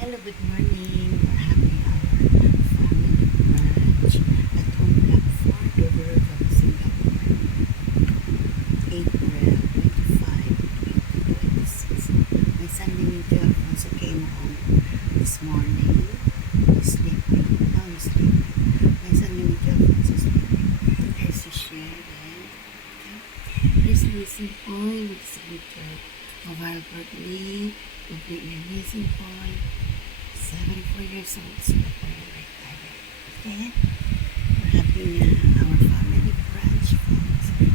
Hello, good morning. We're having our family brunch at home Blackford, Dover, Singapore, April 25, 2026. My son Dimitri Alfonso came home this morning. He's sleeping. Now he's sleeping. My son Dimitri Alfonso is sleeping. There's his share then. Okay. There's a missing point with the signature of Albert Lee. Completely missing point. 74 years old, Singapore retired. Okay? We're having our family brunch, folks.